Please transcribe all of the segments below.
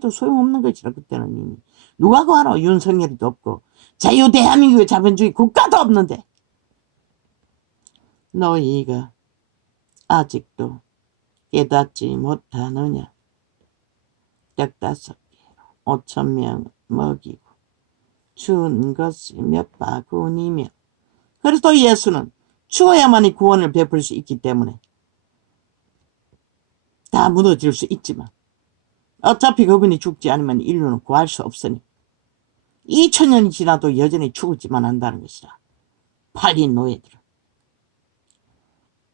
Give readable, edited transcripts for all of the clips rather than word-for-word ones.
해도 소용없는 것이라. 그때는 이미 누가 구하러 윤석열이도 없고 자유 대한민국의 자본주의 국가도 없는데 너희가 아직도 깨닫지 못하느냐. 떡 5개로 5,000명을 먹이고 준 것이 몇 바구니며. 그래서 예수는 죽어야만이 구원을 베풀 수 있기 때문에 다 무너질 수 있지만 어차피 그분이 죽지 않으면 인류는 구할 수 없으니 2000년이 지나도 여전히 죽었지만 한다는 것이라. 팔린 노예들은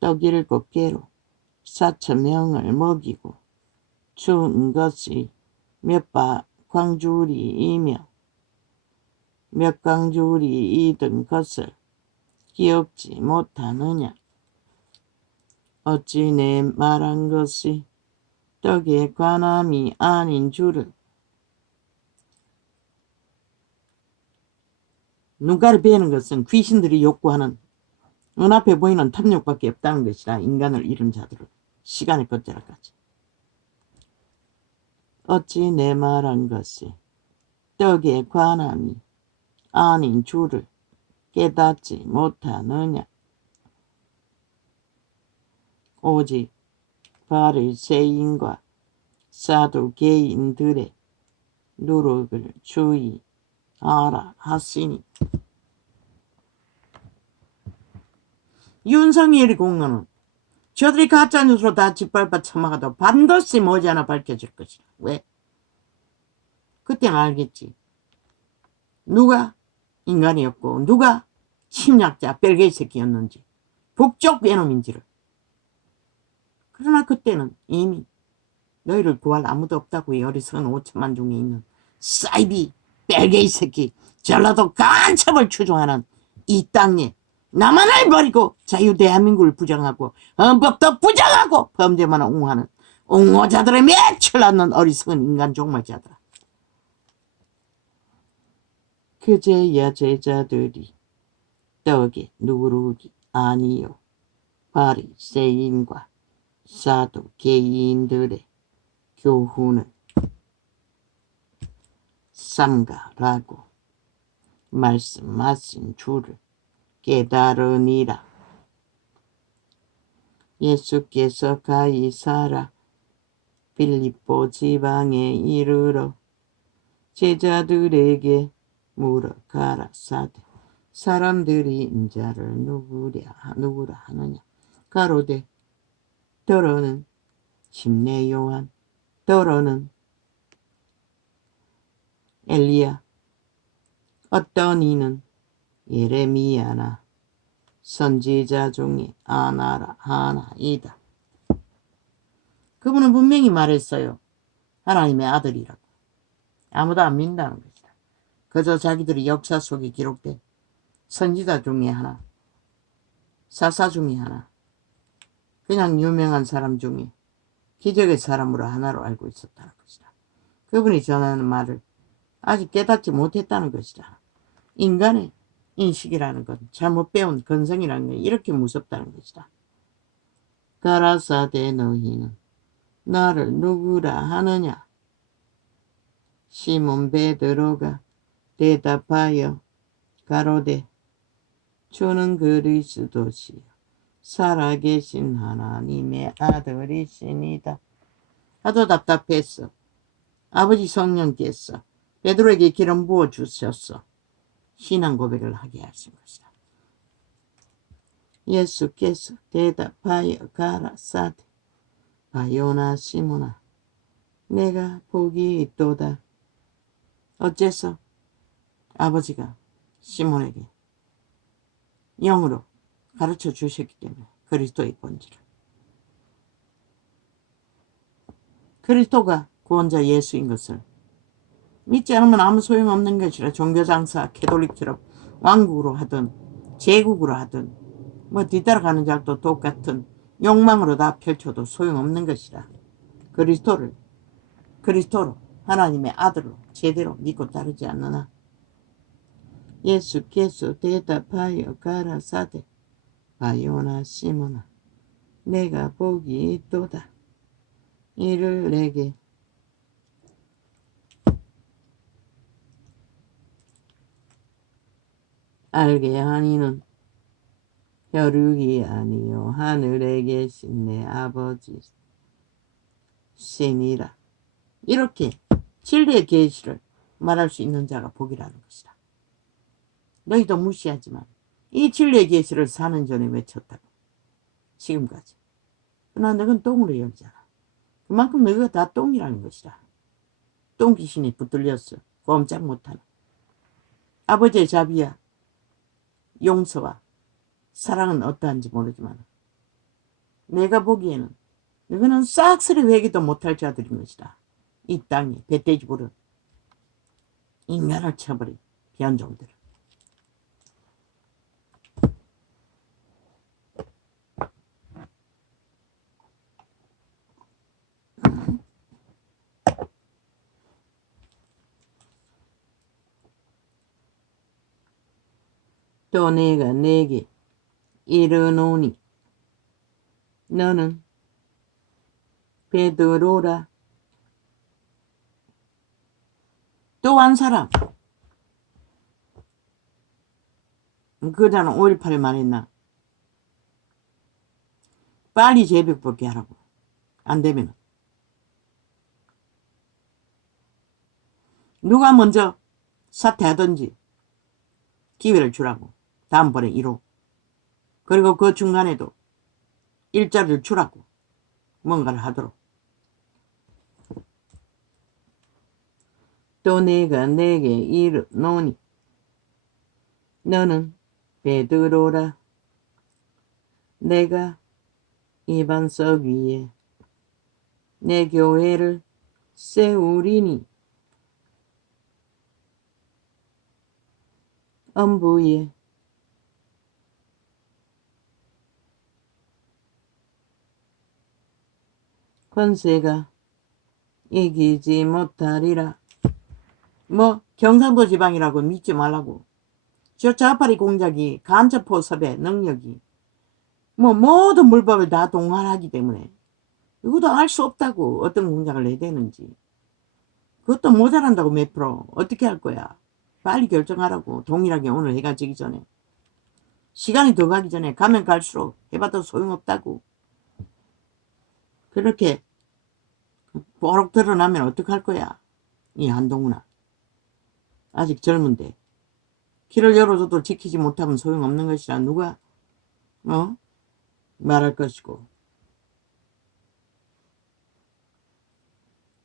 떡 7개로 4,000명을 먹이고 준 것이 몇 광주리이며 몇 광주리이던 것을 기억지 못하느냐. 어찌 내 말한 것이 떡에 관함이 아닌 줄을. 눈가를 베는 것은 귀신들이 욕구하는 눈앞에 보이는 탐욕밖에 없다는 것이라. 인간을 잃은 자들을 시간의 끝자락까지. 어찌 내 말한 것이 떡에 관함이 아닌 줄을 깨닫지 못하느냐. 오직 바리새인과 사두개인들의 누룩을 주의하라 하시니. 윤석열이 공언은 저들이 가짜뉴스로 다 짓밟아 처먹어도 반드시 머지않아 밝혀질 것이다. 왜? 그때는 알겠지. 누가 인간이었고 누가 침략자 벨게이 새끼였는지 북쪽 외놈인지를. 그러나 그때는 이미 너희를 구할 아무도 없다고 이 어리석은 5천만 중에 있는 사이비 벨게이 새끼 전라도 간첩을 추종하는 이 땅에 나만을 버리고 자유 대한민국을 부정하고 헌법도 부정하고 범죄만 옹호하는 옹호자들의 매출 않는 어리석은 인간 종말자들아. 그제야 제자들이 떡에 누룩이 아니요 바리새인과 사두개인들의 교훈을 삼가라고 말씀하신 줄을 깨달으니라. 예수께서 가이사라 빌립보 지방에 이르러 제자들에게 물어 가라사대 사람들이 인자를 누구라 하느냐. 가로되 더러는 침례 요한, 더러는 엘리야, 어떤 이는 예레미야나 선지자 중에 하나이다. 그분은 분명히 말했어요. 하나님의 아들이라고. 아무도 안 믿는다는 것이다. 그저 자기들이 역사 속에 기록된 선지자 중에 하나, 사사 중에 하나, 그냥 유명한 사람 중에 기적의 사람으로 하나로 알고 있었다는 것이다. 그분이 전하는 말을 아직 깨닫지 못했다는 것이다. 인간의 인식이라는 건 잘못 배운 건성이라는 건 이렇게 무섭다는 것이다. 가라사대 너희는 나를 누구라 하느냐. 시몬 베드로가 대답하여 가로되 주는 그리스도시요 살아계신 하나님의 아들이시니다. 하도 답답했어. 아버지 성령께서 베드로에게 기름 부어 주셨어. 신앙 고백을 하게 하신 것이다. 예수께서 대답하여 가라사대 바요나 시몬아 내가 복이 있도다. 어째서? 아버지가 시몬에게 영으로 가르쳐 주셨기 때문에 그리스도의 본질을. 그리스도가 구원자 예수인 것을 믿지 않으면 아무 소용없는 것이라. 종교장사 캐톨릭처럼 왕국으로 하든 제국으로 하든 뭐 뒤따라가는 작도 똑같은 욕망으로 다 펼쳐도 소용없는 것이라. 그리스도로 하나님의 아들로 제대로 믿고 따르지 않느나. 예수께서 대답하여 가라사대 바요나 시몬아 내가 복이 있도다. 이를 내게 알게 하니는 혈육이 아니요 하늘에 계신 내 아버지 신이라. 이렇게 진리의 계시를 말할 수 있는 자가 복이라는 것이다. 너희도 무시하지만 이 진리의 계시를 사는 전에 외쳤다고. 지금까지. 그러나 너는 똥으로 여기잖아. 그만큼 너희가 다 똥이라는 것이다. 똥귀신이 붙들렸어. 꼼짝 못하는. 아버지의 자비야 용서와 사랑은 어떠한지 모르지만 내가 보기에는 너희는 싹쓸이 회개도 못할 자들인 것이다. 이 땅에 배돼지 부른 인간을 쳐버린 변종들. 또 내가 내게 이르노니 너는 베드로라. 또 한 사람. 그자는 5.18에 말했나? 빨리 제백 벗게 하라고. 안 되면 누가 먼저 사퇴하든지 기회를 주라고. 다음번에 1호. 그리고 그 중간에도 일자리를 주라고. 뭔가를 하도록. 또 내가 내게 이르노니 너는 베드로라. 내가 이 반석 위에 내 교회를 세우리니 엄부에 권세가 이기지 못하리라. 뭐 경상도 지방이라고 믿지 말라고. 저 자파리 공작이 간첩포 섭의 능력이 뭐 모든 물법을 다 동원하기 때문에 이것도 알 수 없다고. 어떤 공작을 내야 되는지. 그것도 모자란다고. 몇 프로. 어떻게 할 거야. 빨리 결정하라고. 동일하게 오늘 해가 지기 전에. 시간이 더 가기 전에. 가면 갈수록 해봐도 소용없다고. 그렇게 뽀록 드러나면 어떡할 거야. 이 한동훈아. 아직 젊은데. 길을 열어줘도 지키지 못하면 소용없는 것이라 누가 말할 것이고.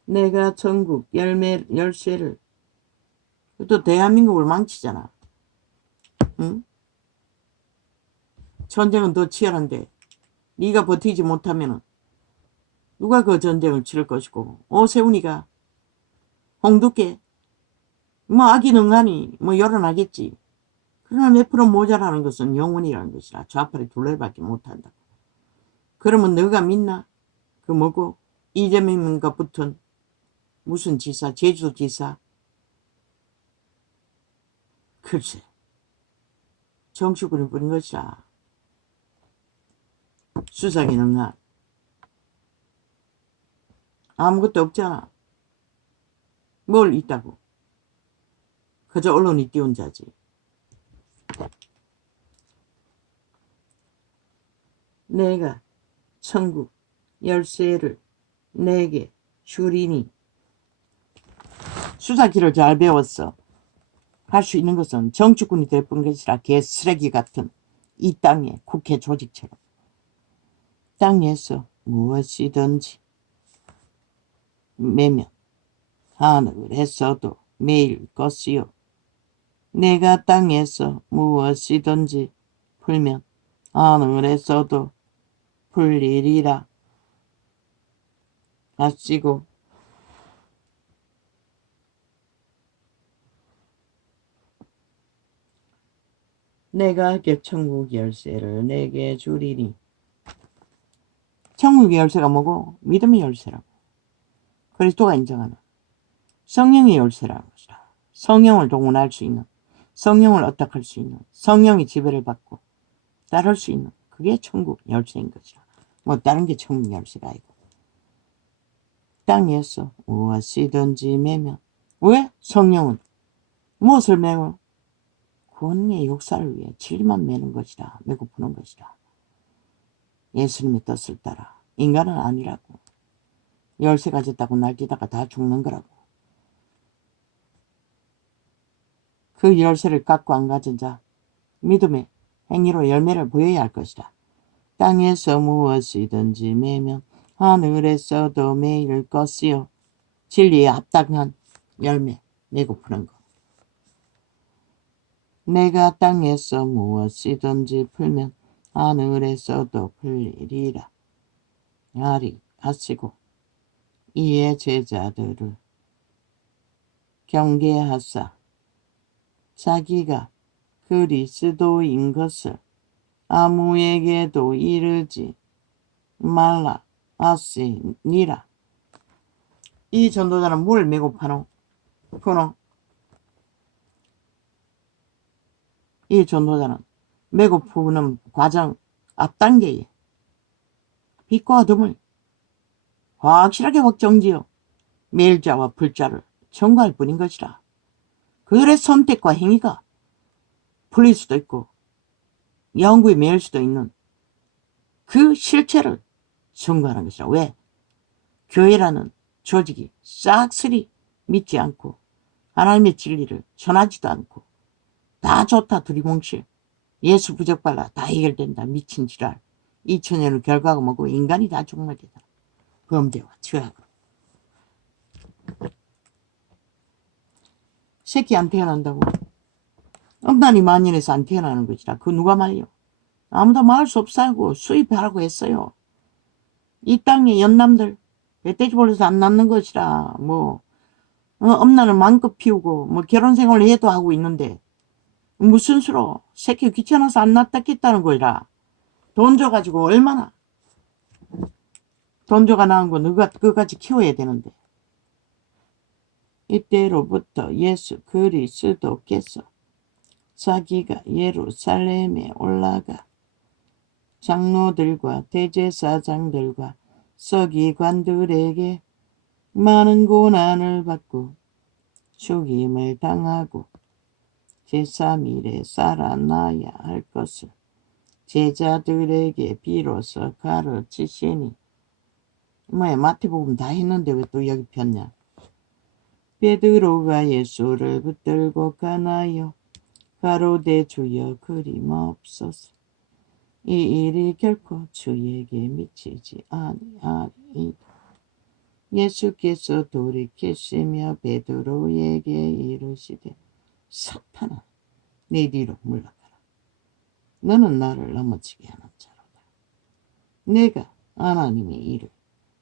내가 전국 열쇠를. 또 대한민국을 망치잖아. 응? 전쟁은 더 치열한데 네가 버티지 못하면 누가 그 전쟁을 치를 것이고. 오세훈이가 홍두깨 뭐 아기 능하니 뭐 열어나겠지. 그러나 몇 프로 모자라는 것은 영혼이라는 것이라. 좌파리 둘레밖에 못한다. 그러면 너가 믿나? 그 뭐고 이재명과 붙은 무슨 지사, 제주도 지사. 글쎄 정치꾼이 뿌린 것이라. 수사기 능한 아무것도 없잖아. 뭘 있다고. 그저 언론이 띄운 자지. 내가 천국 열쇠를 내게 주리니. 수사기를 잘 배웠어. 할 수 있는 것은 정치꾼이 될 뿐 것이라. 개쓰레기 같은 이 땅의 국회 조직처럼. 땅에서 무엇이든지 매면 하늘에서도 매일 것이요. 내가 땅에서 무엇이든지 풀면 하늘에서도 풀리리라. 아시고 내가 천국 열쇠를 내게 주리니. 천국의 열쇠가 뭐고? 믿음의 열쇠라고. 그리스도가 인정하는 성령의 열쇠라는 것이라. 성령을 동원할 수 있는, 성령을 어떡할 수 있는, 성령의 지배를 받고 따를 수 있는, 그게 천국 열쇠인 것이라. 뭐 다른 게 천국 열쇠가 아니고. 땅에서 무엇이든지 매면. 왜? 성령은 무엇을 매고? 구원의 역사를 위해 진리만 매는 것이라, 메고 푸는 것이라. 예수님의 뜻을 따라. 인간은 아니라고. 열쇠 가졌다고 날뛰다가 다 죽는 거라고. 그 열쇠를 갖고 안 가진 자, 믿음의 행위로 열매를 보여야 할 것이다. 땅에서 무엇이든지 매면 하늘에서도 매일 것이요. 진리에 합당한 열매 내고 푸는 거. 내가 땅에서 무엇이든지 풀면 하늘에서도 풀리리라. 아리 하시고 이에 제자들을 경계하사 자기가 그리스도인 것을 아무에게도 이르지 말라 하시니라. 이 전도자는 뭘 메고 푸노? 이 전도자는 메고 푸는 과정 앞단계에 빛과 어둠을 확실하게 확정지어 멸자와 불자를 청구할 뿐인 것이라. 그들의 선택과 행위가 풀릴 수도 있고 영구에 매일 수도 있는 그 실체를 청구하는 것이라. 왜? 교회라는 조직이 싹쓸이 믿지 않고 하나님의 진리를 전하지도 않고 다 좋다 두리뭉실 예수 부적발라 다 해결된다 미친 지랄 2000년의 결과가 뭐고 인간이 다 종말되다. 범죄와 죄악으로. 새끼 안 태어난다고? 엄난이 만연해서 안 태어나는 것이라. 그 누가 말이요? 아무도 말할 수 없어요. 수입하라고 했어요. 이 땅에 연남들 멧돼지 벌려서 안 낳는 것이라. 엄난을 마음껏 피우고 결혼생활을 해도 하고 있는데 무슨 수로 새끼 귀찮아서 안 낳았다겠다는 거라. 돈 줘가지고 얼마나 돈 줘가 낳은 거 너가 그까지 키워야 되는데. 이때로부터 예수 그리스도께서 자기가 예루살렘에 올라가 장로들과 대제사장들과 서기관들에게 많은 고난을 받고 죽임을 당하고 제3일에 살아나야 할 것을 제자들에게 비로소 가르치시니. 마태복음 다 했는데 왜 또 여기 폈냐. 베드로가 예수를 붙들고 가나요 가로되 주여 그림없소서. 이 일이 결코 주에게 미치지 아니하리이다. 예수께서 돌이키시며 베드로에게 이르시되 사탄아 내 뒤로 물러가라. 너는 나를 넘어지게 하는 자로다. 내가 하나님의 일을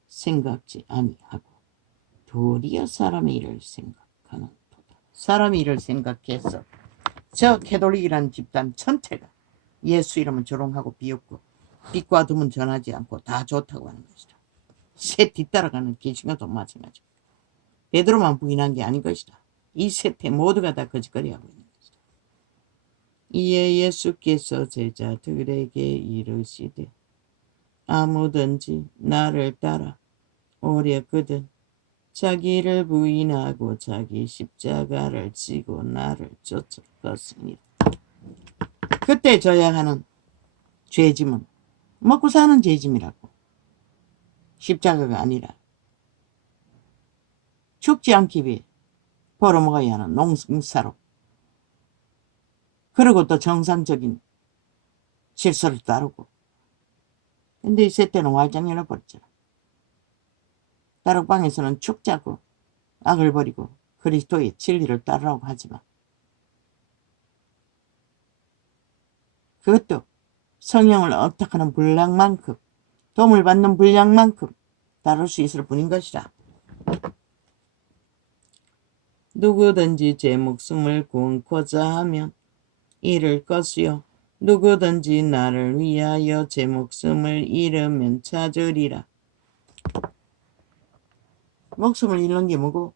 생각지 아니하고 도리어 사람의 일을 생각하는 도다. 사람의 일을 생각해서 저 캐톨릭이라는 집단 전체가 예수 이름은 조롱하고 비웃고 빛과 어둠은 전하지 않고 다 좋다고 하는 것이다. 새 뒤따라가는 개신가도 마찬가지고 베드로만 부인한 게 아닌 것이다. 이 세태 모두가 다 거짓거리하고 있는 것이다. 이에 예수께서 제자들에게 이르시되 아무든지 나를 따라 오려거든 자기를 부인하고 자기 십자가를 지고 나를 쫓아갔습니다. 그때 져야 하는 죄짐은 먹고 사는 죄짐이라고. 십자가가 아니라 죽지 않기 위해 벌어먹어야 하는 농사로. 그리고 또 정상적인 질서를 따르고. 근데 이 세때는 활짝 열어버렸잖아. 다락방에서는 축자고 악을 버리고 그리스도의 진리를 따르라고 하지만 그것도 성령을 업탁하는 분량만큼 도움을 받는 분량만큼 다룰 수 있을 뿐인 것이라. 누구든지 제 목숨을 구원코자 하면 잃을 것이요 누구든지 나를 위하여 제 목숨을 잃으면 찾으리라. 목숨을 잃는 게 뭐고?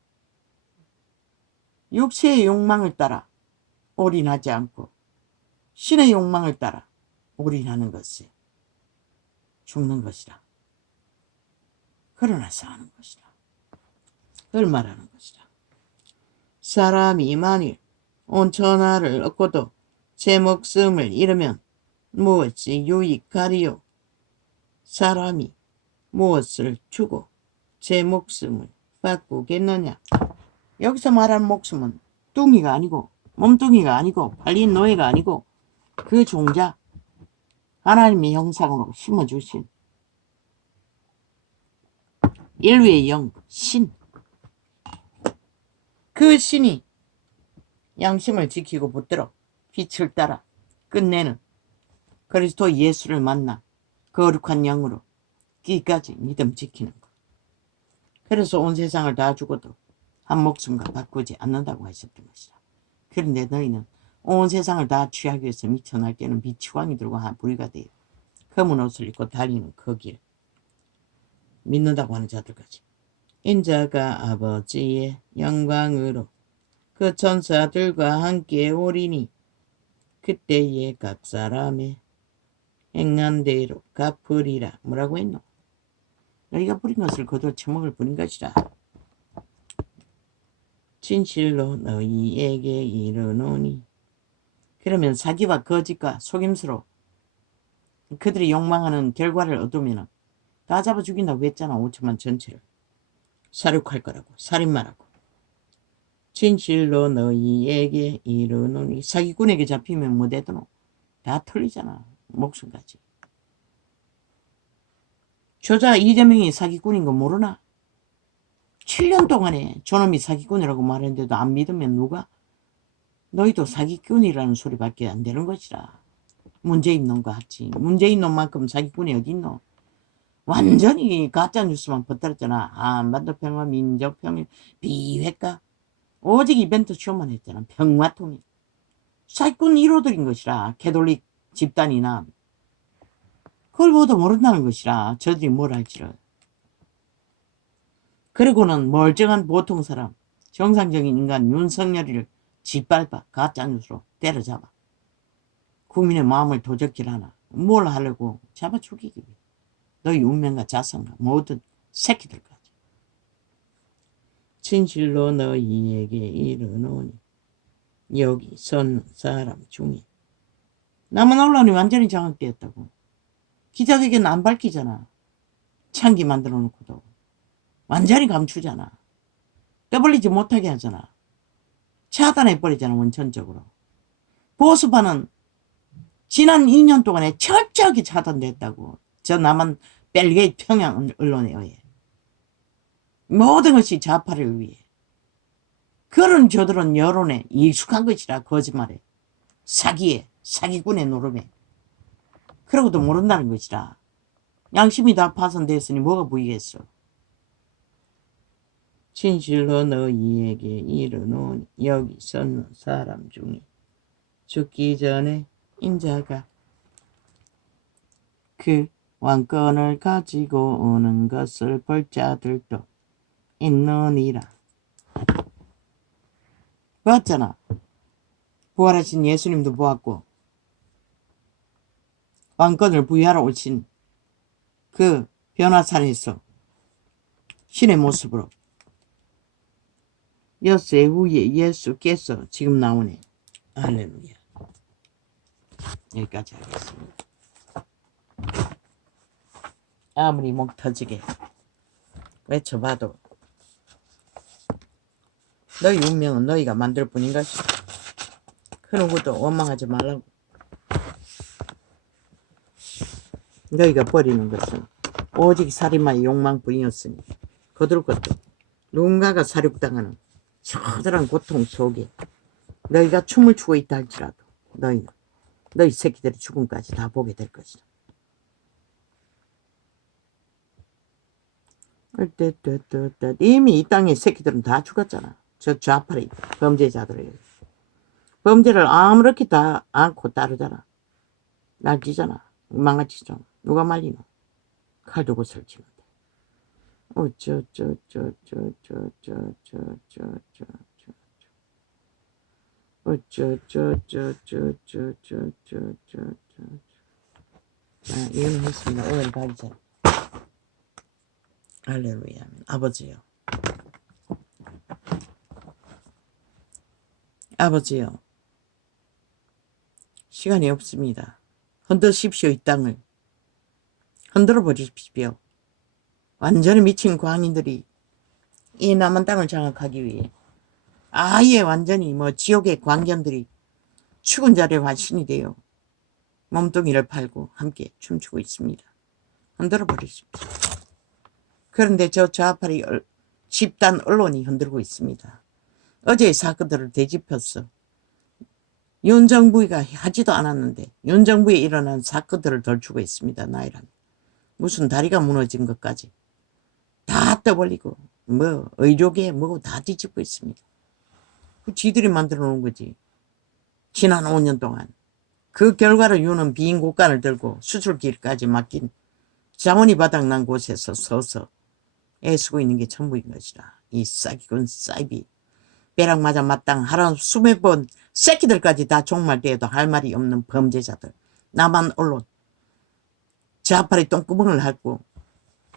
육체의 욕망을 따라 올인하지 않고 신의 욕망을 따라 올인하는 것이 죽는 것이라. 그러나 사는 것이라. 그걸 말하는 것이라. 사람이 만일 온 천하를 얻고도 제 목숨을 잃으면 무엇이 유익하리요? 사람이 무엇을 주고 제 목숨을 바꾸겠느냐? 여기서 말하는 목숨은 뚱이가 아니고 몸뚱이가 아니고 팔린 노예가 아니고 그 종자 하나님의 형상으로 심어주신 인류의 영 신, 그 신이 양심을 지키고 붙들어 빛을 따라 끝내는 그리스도 예수를 만나 거룩한 영으로 끼까지 믿음 지키는 것. 그래서 온 세상을 다 죽어도 한 목숨과 바꾸지 않는다고 하셨던 것이다. 그런데 너희는 온 세상을 다 취하기 위해서 미쳐 날뛰는 미치광이들과 한 부류가 되어 검은 옷을 입고 달리는 그 길 믿는다고 하는 자들까지 인자가 아버지의 영광으로 그 천사들과 함께 오리니 그때에 각 사람의 행한 대로 갚으리라. 뭐라고 했노? 너희가 부린 것을 거두어 처먹을 뿐인 것이라. 진실로 너희에게 이르노니. 그러면 사기와 거짓과 속임수로 그들이 욕망하는 결과를 얻으면 다 잡아 죽인다고 했잖아. 5천만 전체를. 사륙할 거라고. 살인마라고. 진실로 너희에게 이르노니. 사기꾼에게 잡히면 뭐 되더노? 다 털리잖아. 목숨까지. 저자 이재명이 사기꾼인 거 모르나? 7년 동안에 저놈이 사기꾼이라고 말했는데도 안 믿으면 누가? 너희도 사기꾼이라는 소리밖에 안 되는 것이라. 문재인 놈과 같이. 문재인 놈만큼 사기꾼이 어딨노? 완전히 가짜뉴스만 퍼뜨렸잖아. 한반도평화, 민족평화, 비핵화. 오직 이벤트 쇼만 했잖아. 평화통일. 사기꾼 1호들인 것이라. 캐톨릭 집단이나. 그걸 보도 모른다는 것이라. 저들이 뭘 할지를. 그리고는 멀쩡한 보통 사람, 정상적인 인간 윤석열이를 짓밟아 가짜뉴스로 때려잡아. 국민의 마음을 도적질하나. 뭘 하려고? 잡아 죽이기 위해. 너희 운명과 자성과 모든 새끼들까지. 진실로 너희에게 이르노니 여기 선 사람 중에 남은 언론이 완전히 장악되었다고. 기자회견 안 밝히잖아. 창기 만들어 놓고도. 완전히 감추잖아. 떠벌리지 못하게 하잖아. 차단해버리잖아. 원천적으로. 보수파는 지난 2년 동안에 철저하게 차단됐다고. 저 남한 벨게이트 평양 언론에 의해. 모든 것이 좌파를 위해. 그런 저들은 여론에 익숙한 것이라. 거짓말에. 사기에. 사기꾼의 노름에. 그러고도 모른다는 것이라. 양심이 다 파손됐으니 뭐가 보이겠어. 진실로 너희에게 이르노니 여기 섰는 사람 중에 죽기 전에 인자가 그 왕권을 가지고 오는 것을 볼 자들도 있느니라. 보았잖아. 부활하신 예수님도 보았고 왕권을 부여하러 오신 그 변화산에서 신의 모습으로 엿새 후에 예수께서 지금 나오네. 할렐루야. 여기까지 하겠습니다. 아무리 목 터지게 외쳐봐도 너희 운명은 너희가 만들 뿐인 것이다. 그 누구도 원망하지 말라고. 너희가 버리는 것은 오직 살인마의 욕망뿐이었으니 거둘 것도 누군가가 사륙당하는 처절한 고통 속에 너희가 춤을 추고 있다 할지라도 너희는 너희 새끼들의 죽음까지 다 보게 될 것이다. 이미 이 땅의 새끼들은 다 죽었잖아. 저 좌파리 범죄자들을. 범죄를 아무렇게 다 않고 따르잖아. 날뛰잖아. 망가지잖아. 누가 말리노? 칼 두고 설치는데. 이해는 했습니다. 오늘 가기 전. 할렐루야. 아버지요. 아버지요. 시간이 없습니다. 흔드십시오. 이 땅을. 흔들어 버리십시오. 완전히 미친 광인들이 이 남한 땅을 장악하기 위해 아예 완전히 지옥의 광견들이 죽은 자리에 화신이 되어 몸뚱이를 팔고 함께 춤추고 있습니다. 흔들어 버리십시오. 그런데 저 좌파리 집단 언론이 흔들고 있습니다. 어제의 사건들을 되짚었어. 윤 정부가 하지도 않았는데 윤 정부에 일어난 사건들을 덜추고 있습니다. 나이라면. 무슨 다리가 무너진 것까지 다 떠벌리고 의료계 뭐고 다 뒤집고 있습니다. 그 지들이 만들어 놓은 거지. 지난 5년 동안. 그 결과로 윤은 빈 곳간을 들고 수술길까지 맡긴 자원이 바닥난 곳에서 서서 애쓰고 있는 게 전부인 것이라. 이 싸기군 싸이비. 벼락 맞아 마땅 하루 수백 번 새끼들까지 다 종말되어도 할 말이 없는 범죄자들. 남한 언론. 좌파리 똥구멍을 핥고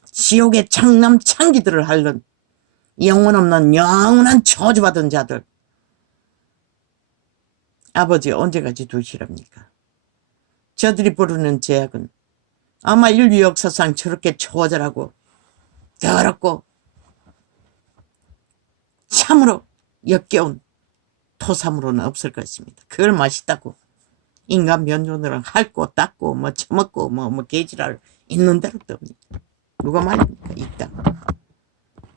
지옥의 창남 창기들을 핥는 영혼 없는 영원한 저주받은 자들. 아버지 언제까지 두시랍니까? 저들이 부르는 죄악은 아마 인류 역사상 저렇게 처절하고 더럽고 참으로 역겨운 토사물로는 없을 것입니다. 그걸 맛있다고 인간 면존으로 핥고 닦고 처먹고 개지랄 있는 대로 뜹니다. 누가 말입니까? 이 땅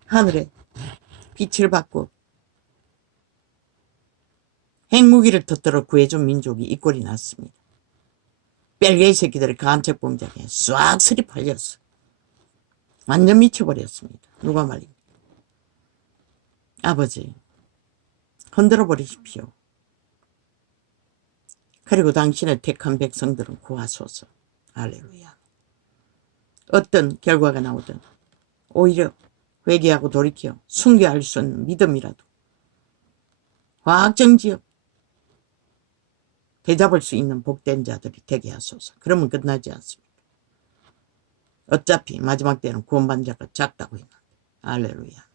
하늘에 빛을 받고 핵무기를 터뜨려 구해준 민족이 이 꼴이 났습니다. 벨기에 새끼들의 간첩 공작에 싹 스리 팔렸어. 완전 미쳐버렸습니다. 누가 말입니까? 아버지 흔들어 버리십시오. 그리고 당신의 택한 백성들은 구하소서. 할렐루야. 어떤 결과가 나오든 오히려 회개하고 돌이켜 순교할 수 있는 믿음이라도 확정지어 대잡을 수 있는 복된 자들이 되게 하소서. 그러면 끝나지 않습니다. 어차피 마지막 때는 구원받는 자가 작다고 했는데. 할렐루야.